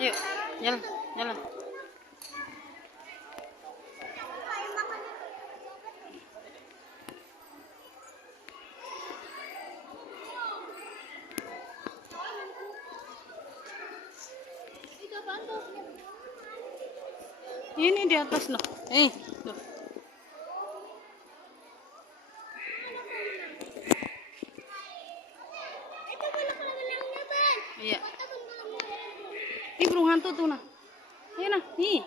Yuk, jalan, jalan. Ini di atas loh. Loh. Iya. Ini burung hantu tuh nah. Ayo nah, nih.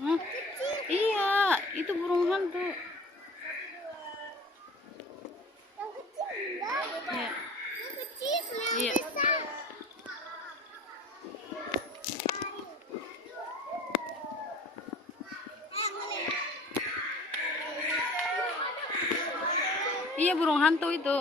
Hah? Iya, itu burung hantu. Iya. Iya. Iya, burung hantu itu.